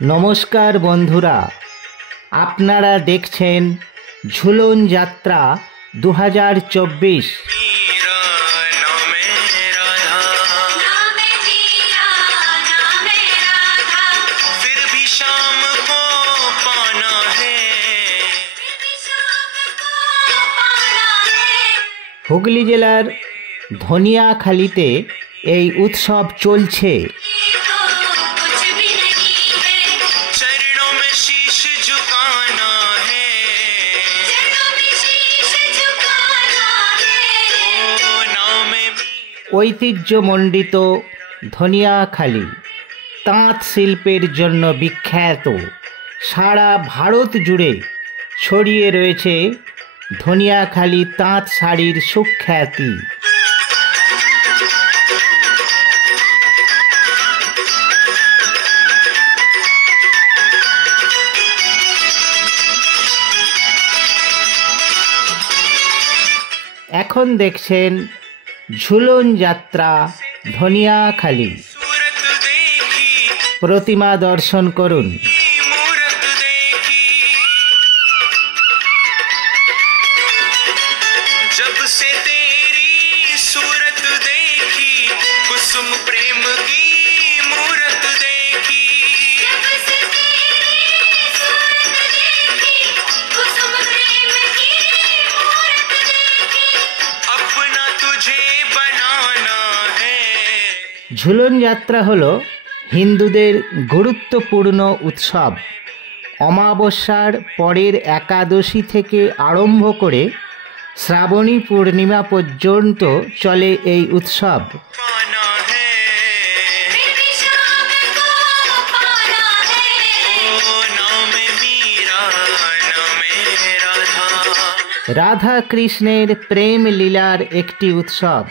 নমস্কার বন্ধুরা, আপনারা দেখছেন ঝুলন যাত্রা 2024। হুগলি জেলার ধনিয়াখালীতে এই উৎসব চলছে। ঐতিহ্যমণ্ডিত ধনিয়াখালী তাঁত শিল্পের জন্য বিখ্যাত। সারা ভারত জুড়ে ছড়িয়ে রয়েছে ধনিয়াখালী তাঁত শাড়ির সুখ্যাতি। এখন দেখছেন ঝুলন যাত্রা ধনিয়াখালী। প্রতিমা দর্শন করুন। ঝুলন যাত্রা হলো হিন্দুদের গুরুত্বপূর্ণ উৎসব। অমাবস্যার পরের একাদশী থেকে আরম্ভ করে শ্রাবণী পূর্ণিমা পর্যন্ত চলে এই উৎসব। রাধা কৃষ্ণের প্রেম লীলার একটি উৎসব।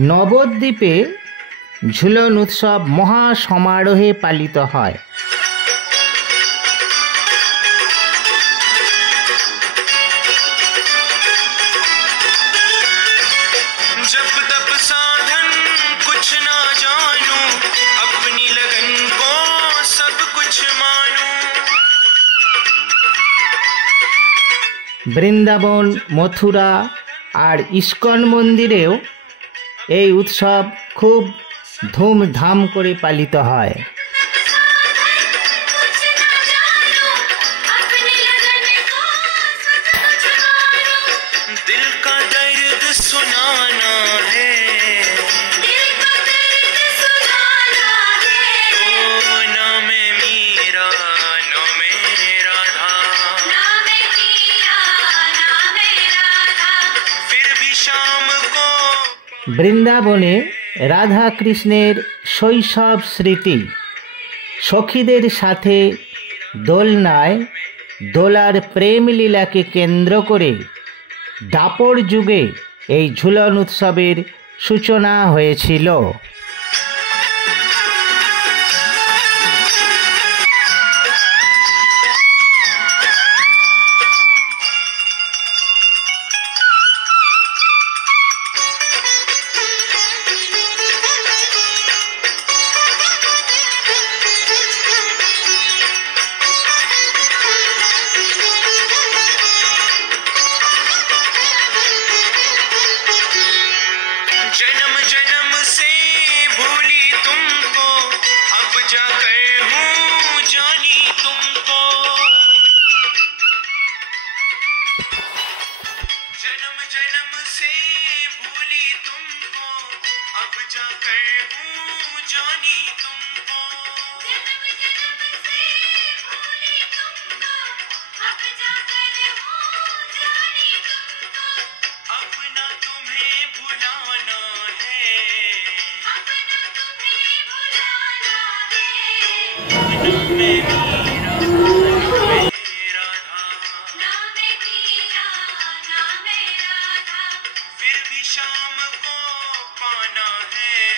নবদ্বীপে ঝুলন উৎসব মহা সমারোহে পালিত হয়। বৃন্দাবন, মথুরা আর ইস্কন মন্দিরেও এই উৎসব খুব ধুমধাম করে পালিত হয়। বৃন্দাবনে রাধা কৃষ্ণের শৈশব স্মৃতি, সখীদের সাথে দোলনায় দোলার প্রেম লীলাকে কেন্দ্র করে দাপর যুগে এই ঝুলন উৎসবের সূচনা হয়েছিল। शाम को पाना है।